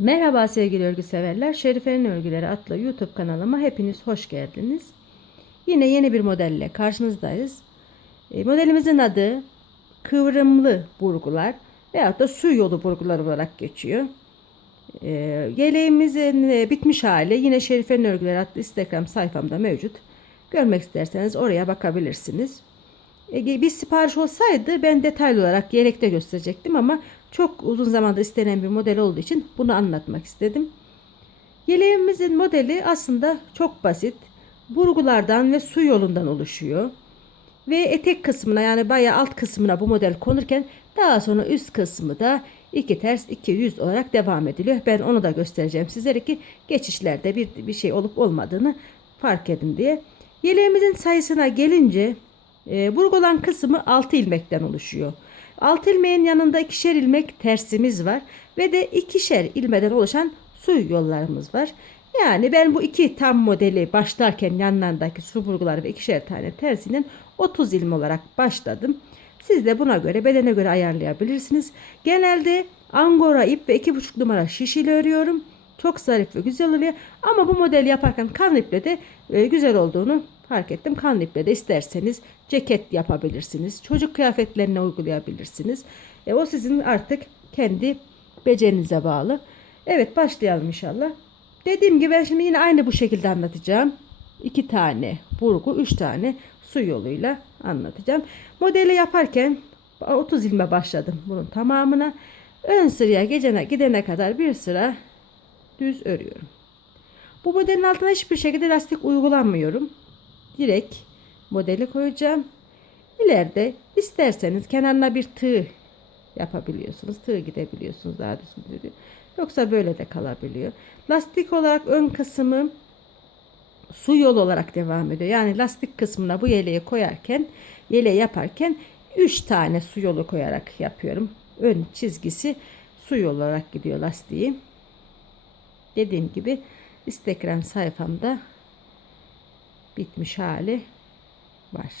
Merhaba sevgili örgü severler. Şerife'nin Örgüleri adlı YouTube kanalıma hepiniz hoş geldiniz. Yine yeni bir modelle karşınızdayız. E, modelimizin adı kıvrımlı burgular veyahut da su yolu burgular olarak geçiyor. E, yeleğimizin e, bitmiş hali yine Şerife'nin Örgüleri adlı Instagram sayfamda mevcut. Görmek isterseniz oraya bakabilirsiniz. E, bir sipariş olsaydı ben detaylı olarak yelekte gösterecektim ama çok uzun zamanda istenen bir model olduğu için bunu anlatmak istedim. Yeleğimizin modeli aslında çok basit. Burgulardan ve su yolundan oluşuyor. Ve etek kısmına yani bayağı alt kısmına bu model konurken daha sonra üst kısmı da iki ters iki yüz olarak devam ediliyor. Ben onu da göstereceğim sizlere ki geçişlerde bir, bir şey olup olmadığını fark edin diye. Yeleğimizin sayısına gelince e, burgulan kısmı 6 ilmekten oluşuyor. 6 ilmeğin yanında ikişer ilmek tersimiz var ve de ikişer ilmeden oluşan su yollarımız var. Yani ben bu iki tam modeli başlarken yanlarındaki su burguları ve ikişer tane tersinin 30 ilme olarak başladım. Siz de buna göre bedene göre ayarlayabilirsiniz. Genelde angora ip ve 2,5 numara şiş ile örüyorum. Çok zarif ve güzel oluyor. Ama bu modeli yaparken kan iple de e, güzel olduğunu fark ettim. Kan iple de isterseniz ceket yapabilirsiniz. Çocuk kıyafetlerine uygulayabilirsiniz. E, o sizin artık kendi becerinize bağlı. Evet başlayalım inşallah. Dediğim gibi ben şimdi yine aynı bu şekilde anlatacağım. İki tane burgu, üç tane su yoluyla anlatacağım. Modeli yaparken 30 ilme başladım bunun tamamına. Ön sıraya gecene, gidene kadar bir sıra düz örüyorum. Bu modelin altına hiçbir şekilde lastik uygulamıyorum. Direkt modeli koyacağım. İleride isterseniz kenarına bir tığ yapabiliyorsunuz. Tığ gidebiliyorsunuz daha düzgün. Yoksa böyle de kalabiliyor. Lastik olarak ön kısmı su yol olarak devam ediyor. Yani lastik kısmına bu yeleği koyarken, yeleği yaparken 3 tane su yolu koyarak yapıyorum. Ön çizgisi su yol olarak gidiyor lastiği. Dediğim gibi Instagram sayfamda bitmiş hali var.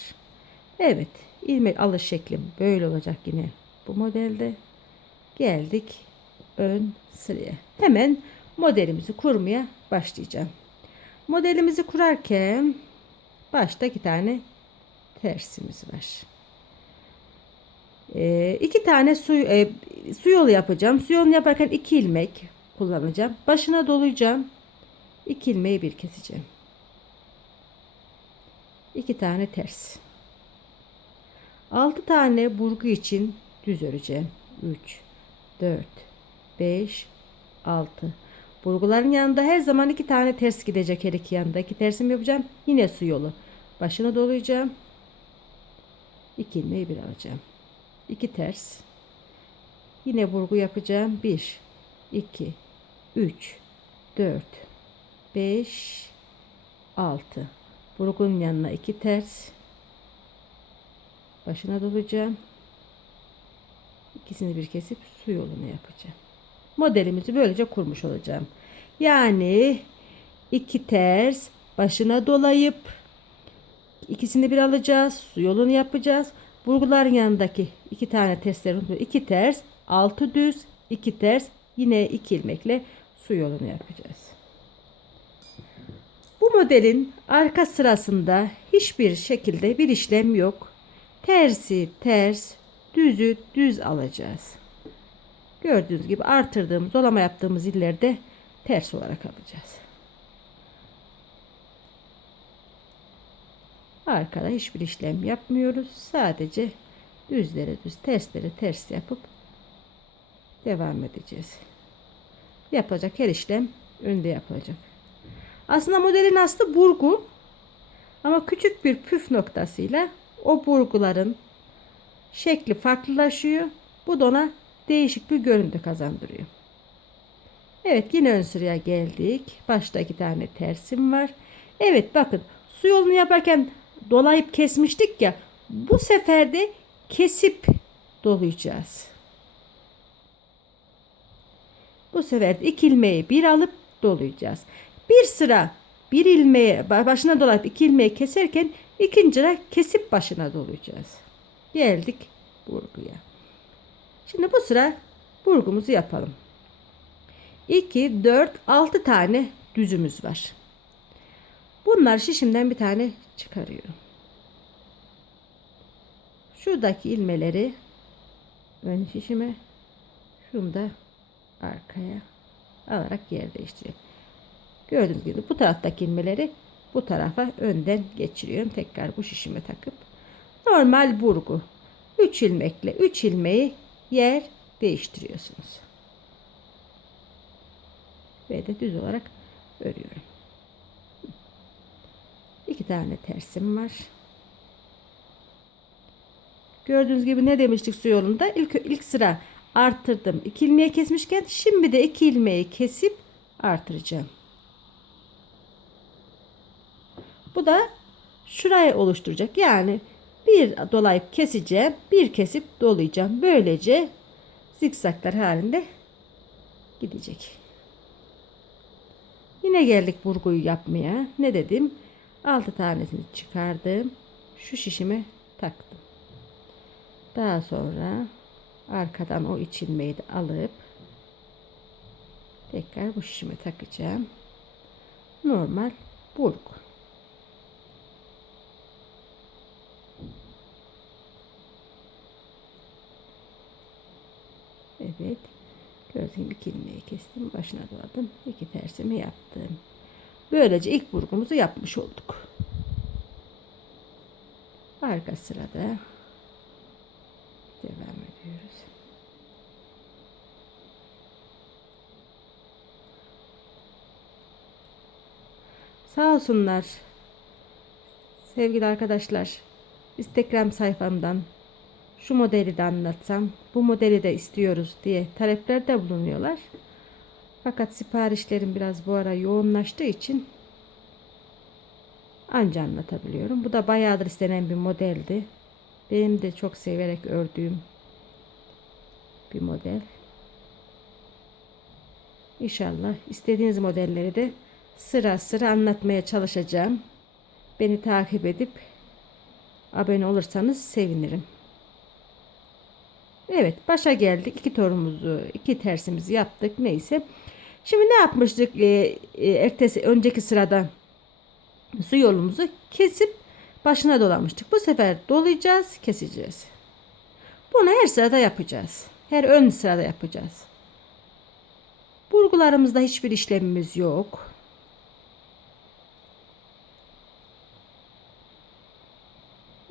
Evet, ilmek alış şeklim böyle olacak yine bu modelde. Geldik ön sıraya. Hemen modelimizi kurmaya başlayacağım. Modelimizi kurarken başta iki tane tersimiz var. Ee, iki tane su, e, su yolu yapacağım. Su yolunu yaparken iki ilmek kullanacağım. Başına dolayacağım. İki ilmeği bir keseceğim. 2 tane ters. 6 tane burgu için düz öreceğim. 3 4 5 6 Burguların yanında her zaman iki tane ters gidecek her iki yanda. İki tersim yapacağım. Yine su yolu. Başına dolayacağım. İki ilmeği bir alacağım. İki ters. Yine burgu yapacağım. 1 2 3 4 5 6 burgun yanına iki ters başına dolacağım. İkisini bir kesip su yolunu yapacağım. Modelimizi böylece kurmuş olacağım. Yani iki ters başına dolayıp ikisini bir alacağız. Su yolunu yapacağız. Burguların yanındaki iki tane tersleri unutmayın. İki ters, altı düz, iki ters. Yine iki ilmekle su yolunu yapacağız. Modelin arka sırasında hiçbir şekilde bir işlem yok. Tersi ters, düzü düz alacağız. Gördüğünüz gibi artırdığımız, dolama yaptığımız illerde ters olarak alacağız. Arkada hiçbir işlem yapmıyoruz. Sadece düzlere düz, terslere ters yapıp devam edeceğiz. Yapacak her işlem önde yapılacak. Aslında modelin aslı burgu ama küçük bir püf noktasıyla o burguların şekli farklılaşıyor. Bu da ona değişik bir görüntü kazandırıyor. Evet yine ön sıraya geldik. Başta iki tane tersim var. Evet bakın su yolunu yaparken dolayıp kesmiştik ya. Bu sefer de kesip dolayacağız. Bu sefer de iki ilmeği bir alıp dolayacağız. Bir sıra bir ilmeğe başına dolayıp iki ilmeği keserken ikinci sıra kesip başına dolayacağız. Geldik burguya. Şimdi bu sıra burgumuzu yapalım. 2, 4, 6 tane düzümüz var. Bunlar şişimden bir tane çıkarıyorum. Şuradaki ilmeleri ön şişime şunu da arkaya alarak yer değiştiriyorum. Gördüğünüz gibi bu taraftaki ilmeleri bu tarafa önden geçiriyorum. Tekrar bu şişime takıp normal burgu 3 ilmekle 3 ilmeği yer değiştiriyorsunuz. Ve de düz olarak örüyorum. İki tane tersim var. Gördüğünüz gibi ne demiştik su yolunda? İlk, ilk sıra arttırdım. İki ilmeği kesmişken şimdi de iki ilmeği kesip artıracağım. Bu da şurayı oluşturacak. Yani bir dolayıp keseceğim. Bir kesip dolayacağım. Böylece zikzaklar halinde gidecek. Yine geldik burguyu yapmaya. Ne dedim? 6 tanesini çıkardım. Şu şişime taktım. Daha sonra arkadan o iç ilmeği de alıp tekrar bu şişime takacağım. Normal burgu. Evet. Gibi iki ilmeği kestim. Başına doladım. İki tersimi yaptım. Böylece ilk burgumuzu yapmış olduk. Arka sırada devam ediyoruz. Sağ olsunlar sevgili arkadaşlar. Instagram sayfamdan şu modeli de anlatsam, bu modeli de istiyoruz diye taleplerde bulunuyorlar. Fakat siparişlerim biraz bu ara yoğunlaştığı için anca anlatabiliyorum. Bu da bayağıdır istenen bir modeldi. Benim de çok severek ördüğüm bir model. İnşallah istediğiniz modelleri de sıra sıra anlatmaya çalışacağım. Beni takip edip abone olursanız sevinirim. Evet başa geldik. İki torumuzu, iki tersimizi yaptık. Neyse. Şimdi ne yapmıştık? Ee, e, ertesi, önceki sırada su yolumuzu kesip başına dolamıştık. Bu sefer dolayacağız, keseceğiz. Bunu her sırada yapacağız. Her ön sırada yapacağız. Burgularımızda hiçbir işlemimiz yok.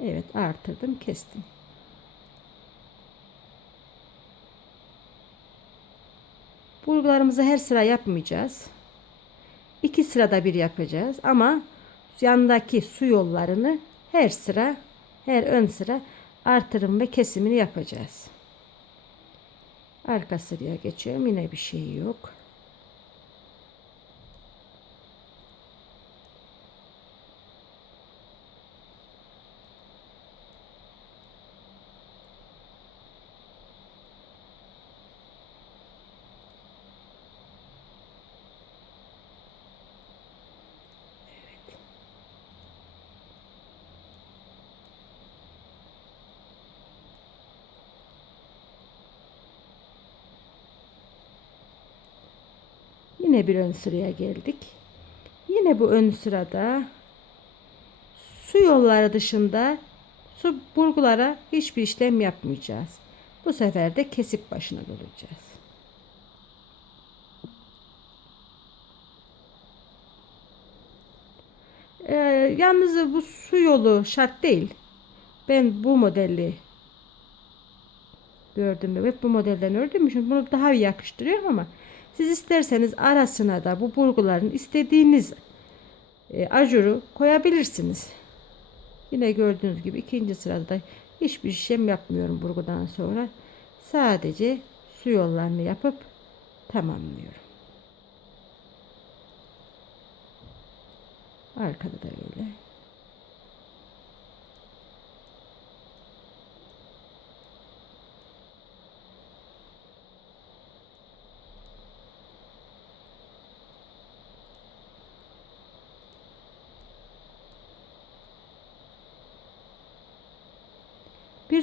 Evet artırdım, kestim. Burgularımızı her sıra yapmayacağız. İki sırada bir yapacağız ama yandaki su yollarını her sıra her ön sıra artırım ve kesimini yapacağız. Arka sıraya geçiyorum. Yine bir şey yok. Yine bir ön sıraya geldik. Yine bu ön sırada su yolları dışında su burgulara hiçbir işlem yapmayacağız. Bu sefer de kesip başına dolacağız. Ee, yalnız bu su yolu şart değil. Ben bu modeli gördüm ve bu modelden ördüm için bunu daha iyi yakıştırıyorum ama siz isterseniz arasına da bu burguların istediğiniz e, ajuru koyabilirsiniz. Yine gördüğünüz gibi ikinci sırada da hiçbir işlem yapmıyorum burgudan sonra. Sadece su yollarını yapıp tamamlıyorum. Arkada da öyle.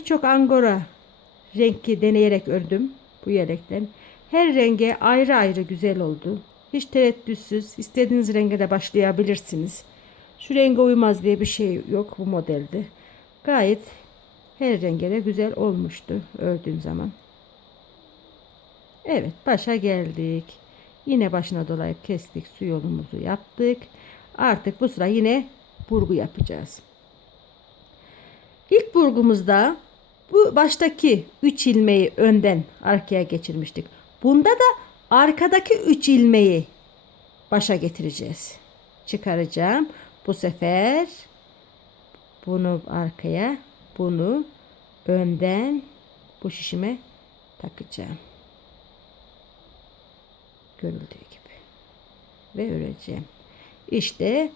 Birçok angora renki deneyerek ördüm bu yelekten. Her renge ayrı ayrı güzel oldu. Hiç tereddütsüz istediğiniz renge de başlayabilirsiniz. Şu renge uymaz diye bir şey yok bu modelde. Gayet her renge de güzel olmuştu ördüğüm zaman. Evet başa geldik. Yine başına dolayıp kestik su yolumuzu yaptık. Artık bu sıra yine burgu yapacağız. İlk burgumuzda bu baştaki 3 ilmeği önden arkaya geçirmiştik. Bunda da arkadaki 3 ilmeği başa getireceğiz. Çıkaracağım. Bu sefer bunu arkaya, bunu önden bu şişime takacağım. Görüldüğü gibi. Ve öreceğim. İşte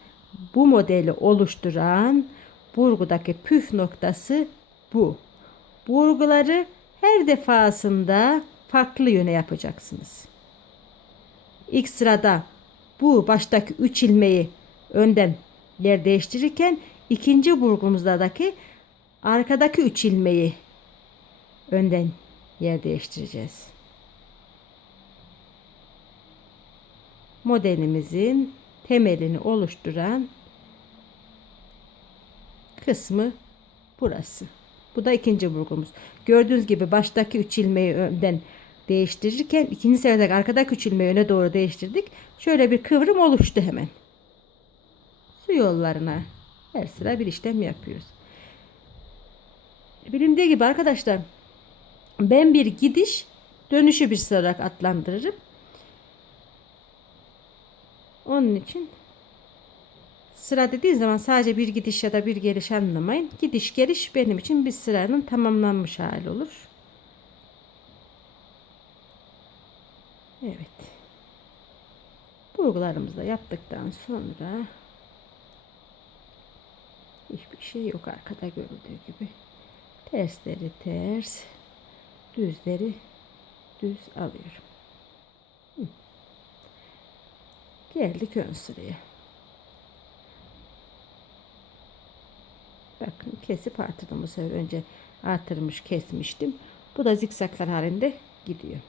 bu modeli oluşturan burgudaki püf noktası bu. Burguları her defasında farklı yöne yapacaksınız. İlk sırada bu baştaki 3 ilmeği önden yer değiştirirken ikinci burgumuzdaki arkadaki 3 ilmeği önden yer değiştireceğiz. Modelimizin temelini oluşturan kısmı burası. Bu da ikinci burgumuz. Gördüğünüz gibi baştaki 3 ilmeği önden değiştirirken ikinci seferde arkadaki 3 ilmeği öne doğru değiştirdik. Şöyle bir kıvrım oluştu hemen. Su yollarına her sıra bir işlem yapıyoruz. Bilindiği gibi arkadaşlar ben bir gidiş dönüşü bir sıra olarak adlandırırım. Onun için sıra dediği zaman sadece bir gidiş ya da bir geliş anlamayın. Gidiş geliş benim için bir sıranın tamamlanmış hali olur. Evet. Burgularımızı da yaptıktan sonra hiçbir şey yok arkada görüldüğü gibi. Tersleri ters, düzleri düz alıyorum. Geldik ön sıraya. Bakın kesip artırdım bu sefer. Önce artırmış kesmiştim. Bu da zikzaklar halinde gidiyor.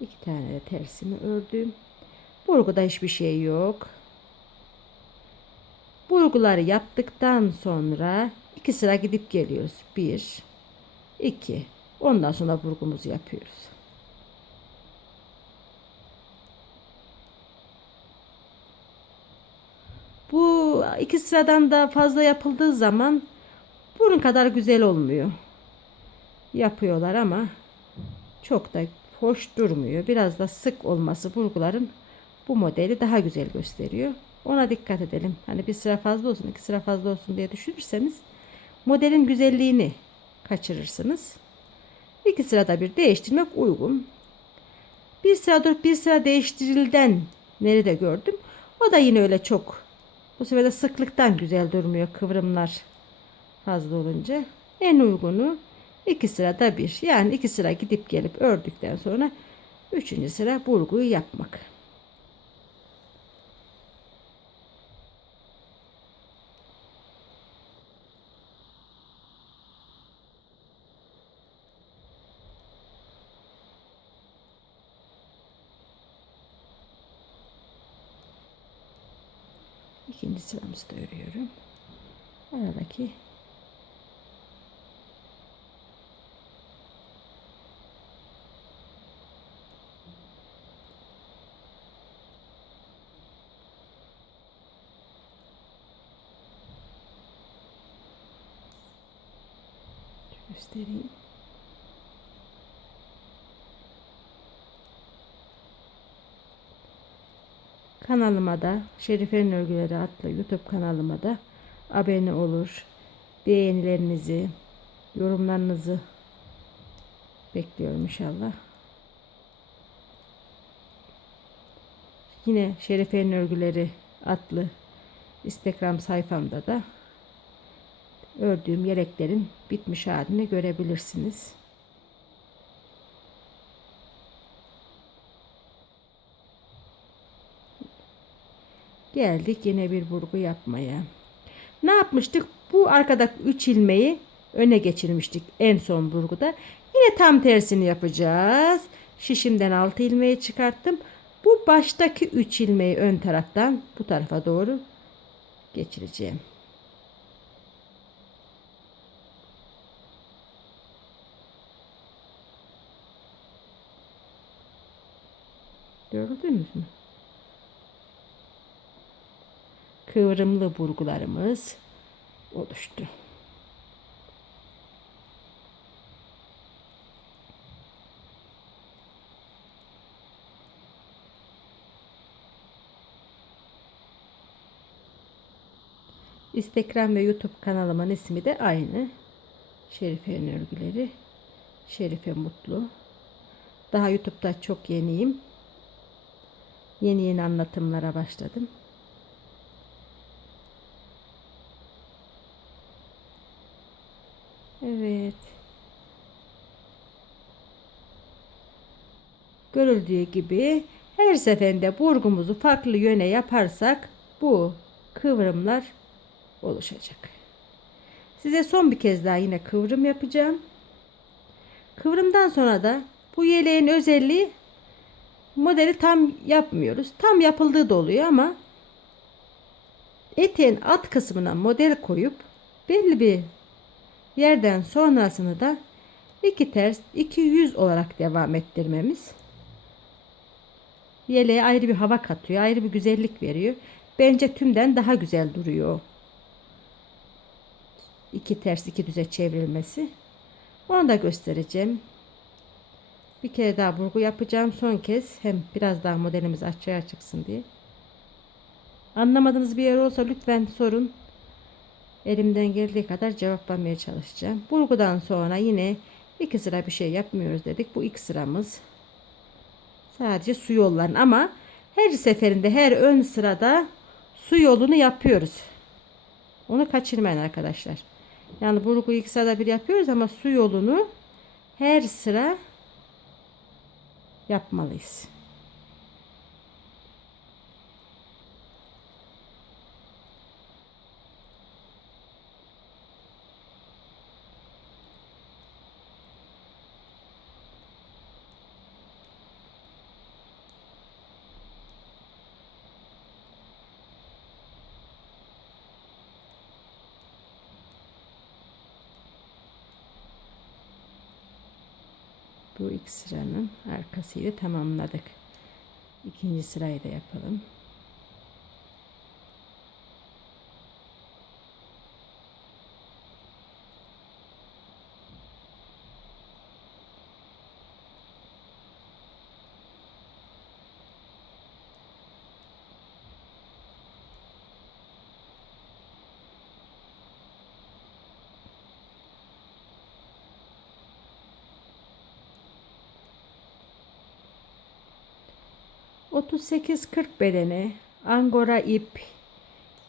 İki tane de tersimi ördüm. Burguda hiçbir şey yok. Burguları yaptıktan sonra iki sıra gidip geliyoruz. Bir, iki. Ondan sonra burgumuzu yapıyoruz. Bu iki sıradan da fazla yapıldığı zaman bunun kadar güzel olmuyor. Yapıyorlar ama çok da hoş durmuyor. Biraz da sık olması burguların bu modeli daha güzel gösteriyor. Ona dikkat edelim. Hani bir sıra fazla olsun, iki sıra fazla olsun diye düşünürseniz modelin güzelliğini kaçırırsınız. İki sırada bir değiştirmek uygun. Bir sıra dur, bir sıra değiştirilden nerede gördüm. O da yine öyle çok. Bu sefer de sıklıktan güzel durmuyor kıvrımlar fazla olunca. En uygunu iki sırada bir. Yani iki sıra gidip gelip ördükten sonra üçüncü sıra burguyu yapmak. İkinci sıramızı da örüyorum. Aradaki göstereyim. Kanalıma da Şerife'nin Örgüleri adlı YouTube kanalıma da abone olur. Beğenilerinizi, yorumlarınızı bekliyorum inşallah. Yine Şerife'nin Örgüleri adlı Instagram sayfamda da ördüğüm yeleklerin bitmiş halini görebilirsiniz. Geldik yine bir burgu yapmaya. Ne yapmıştık? Bu arkada 3 ilmeği öne geçirmiştik en son burguda. Yine tam tersini yapacağız. şişimden 6 ilmeği çıkarttım. Bu baştaki 3 ilmeği ön taraftan bu tarafa doğru geçireceğim. Gördünüz mü? Kıvrımlı burgularımız oluştu. Instagram ve YouTube kanalımın ismi de aynı. Şerife Örgüleri. Şerife Mutlu. Daha YouTube'da çok yeniyim. Yeni yeni anlatımlara başladım. Evet. Görüldüğü gibi her seferinde burgumuzu farklı yöne yaparsak bu kıvrımlar oluşacak. Size son bir kez daha yine kıvrım yapacağım. Kıvrımdan sonra da bu yeleğin özelliği modeli tam yapmıyoruz. Tam yapıldığı da oluyor ama eteğin alt kısmına model koyup belli bir yerden sonrasını da iki ters iki yüz olarak devam ettirmemiz yeleğe ayrı bir hava katıyor ayrı bir güzellik veriyor. Bence tümden daha güzel duruyor. İki ters iki düze çevrilmesi. Onu da göstereceğim bir kere daha burgu yapacağım son kez hem biraz daha modelimiz açığa çıksın diye anlamadığınız bir yer olsa lütfen sorun Elimden geldiği kadar cevaplamaya çalışacağım. Burgudan sonra yine iki sıra bir şey yapmıyoruz dedik. Bu ilk sıramız. Sadece su yolların ama her seferinde her ön sırada su yolunu yapıyoruz. Onu kaçırmayın arkadaşlar. Yani burgu ilk sırada bir yapıyoruz ama su yolunu her sıra yapmalıyız. Bu ilk sıranın arkasıydı tamamladık. İkinci sırayı da yapalım. Otuz sekiz kırk bedeni angora ip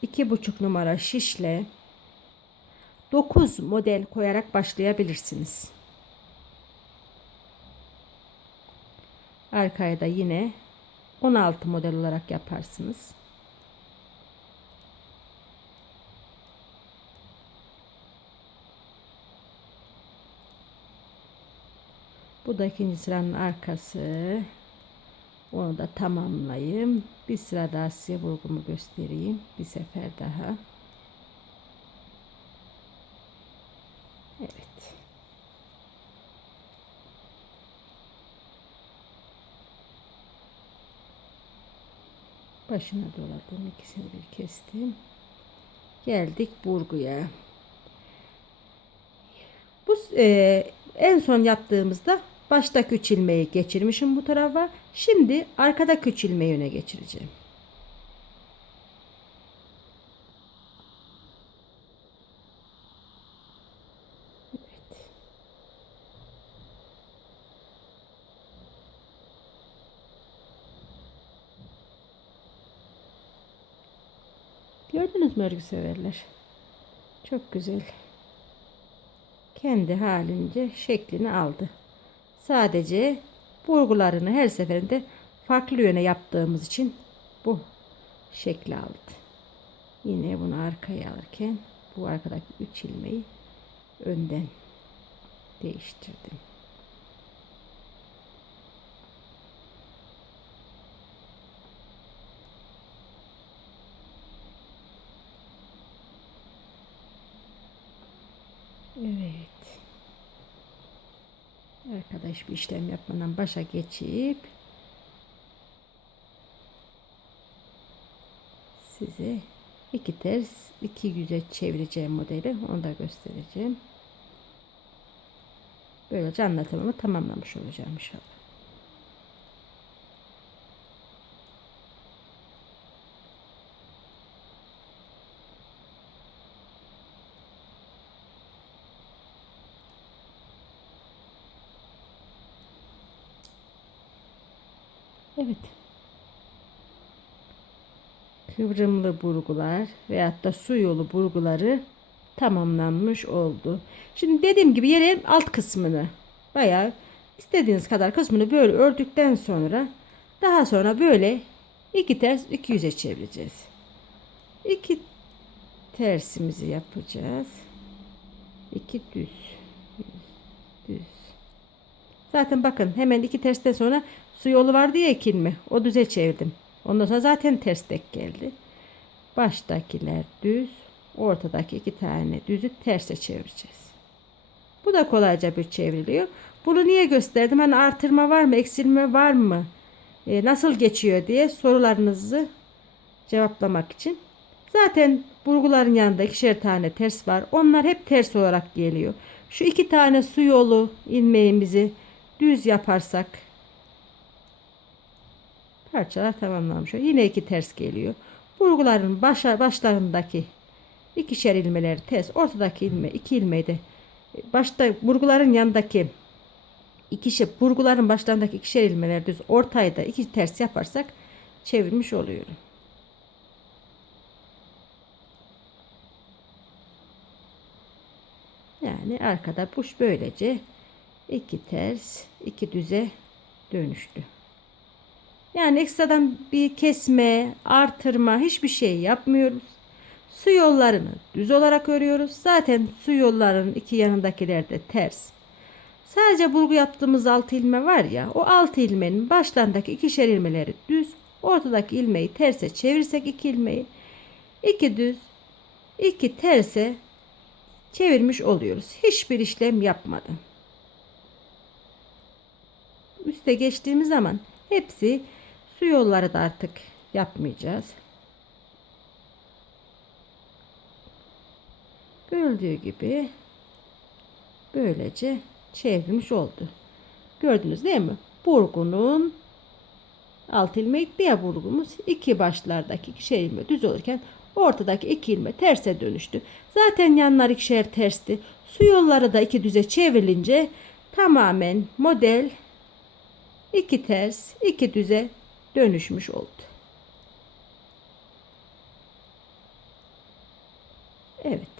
iki buçuk numara şişle 9 model koyarak başlayabilirsiniz. Arkaya da yine 16 model olarak yaparsınız. Bu da ikinci sıranın arkası. Onu da tamamlayayım. Bir sıra daha size burgumu göstereyim. Bir sefer daha. Evet. Başına doladım. ikisini bir kestim. Geldik burguya. Bu e, en son yaptığımızda başta üç ilmeği geçirmişim bu tarafa. Şimdi arkada üç ilmeği öne geçireceğim. Gördünüz mü örgü severler? Çok güzel. Kendi halince şeklini aldı. Sadece burgularını her seferinde farklı yöne yaptığımız için bu şekli aldı. Yine bunu arkaya alırken bu arkadaki 3 ilmeği önden değiştirdim. Arkadaş bir işlem yapmadan başa geçip size iki ters iki yüze çevireceğim modeli onu da göstereceğim. Böylece anlatımımı tamamlamış olacağım inşallah. Evet. Kıvrımlı burgular veyahut da su yolu burguları tamamlanmış oldu. Şimdi dediğim gibi yere alt kısmını bayağı istediğiniz kadar kısmını böyle ördükten sonra daha sonra böyle iki ters iki yüze çevireceğiz. İki tersimizi yapacağız. İki düz. Düz. Zaten bakın hemen iki tersten sonra su yolu vardı ya iki ilmi. O düze çevirdim. Ondan sonra zaten ters tek geldi. Baştakiler düz. Ortadaki iki tane düzü terse çevireceğiz. Bu da kolayca bir çevriliyor. Bunu niye gösterdim? Hani artırma var mı, eksilme var mı? E, nasıl geçiyor diye sorularınızı cevaplamak için. Zaten burguların yanında ikişer tane ters var. Onlar hep ters olarak geliyor. Şu iki tane su yolu ilmeğimizi düz yaparsak parçalar tamamlanmış. Yine iki ters geliyor. Burguların başa, başlarındaki ikişer ilmeleri ters, ortadaki ilme iki ilmeği de başta burguların yanındaki ikişer burguların başlarındaki ikişer ilmeleri düz ortayı da iki ters yaparsak çevirmiş oluyorum. Yani arkada buş böylece iki ters iki düze dönüştü. Yani ekstradan bir kesme, artırma hiçbir şey yapmıyoruz. Su yollarını düz olarak örüyoruz. Zaten su yollarının iki yanındakiler de ters. Sadece burgu yaptığımız altı ilme var ya o altı ilmenin başlarındaki ikişer ilmeleri düz. Ortadaki ilmeği terse çevirsek iki ilmeği iki düz iki terse çevirmiş oluyoruz. Hiçbir işlem yapmadan. Üste geçtiğimiz zaman hepsi su yolları da artık yapmayacağız. Gördüğü gibi böylece çevrilmiş oldu. Gördünüz değil mi? Burgunun alt ilmek diğer burgumuz iki başlardaki ikişer ilme düz olurken ortadaki iki ilme terse dönüştü. Zaten yanlar ikişer tersti. Su yolları da iki düze çevrilince tamamen model iki ters iki düze dönüşmüş oldu. Evet.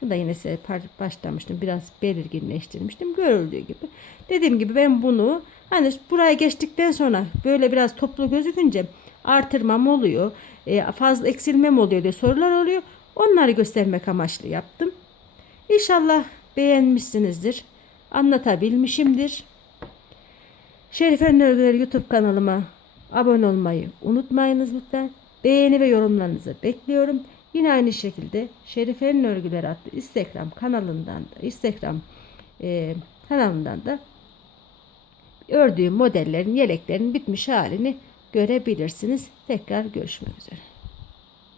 Şunu da yine size başlamıştım. Biraz belirginleştirmiştim. Görüldüğü gibi. Dediğim gibi ben bunu hani buraya geçtikten sonra böyle biraz toplu gözükünce artırmam oluyor. E, fazla eksilmem oluyor diye sorular oluyor. Onları göstermek amaçlı yaptım. İnşallah beğenmişsinizdir. Anlatabilmişimdir. Şerife Örgüleri YouTube kanalıma abone olmayı unutmayınız lütfen. Beğeni ve yorumlarınızı bekliyorum. Yine aynı şekilde Şerife'nin Örgüleri adlı Instagram kanalından da Instagram e, kanalından da ördüğüm modellerin, yeleklerin bitmiş halini görebilirsiniz. Tekrar görüşmek üzere.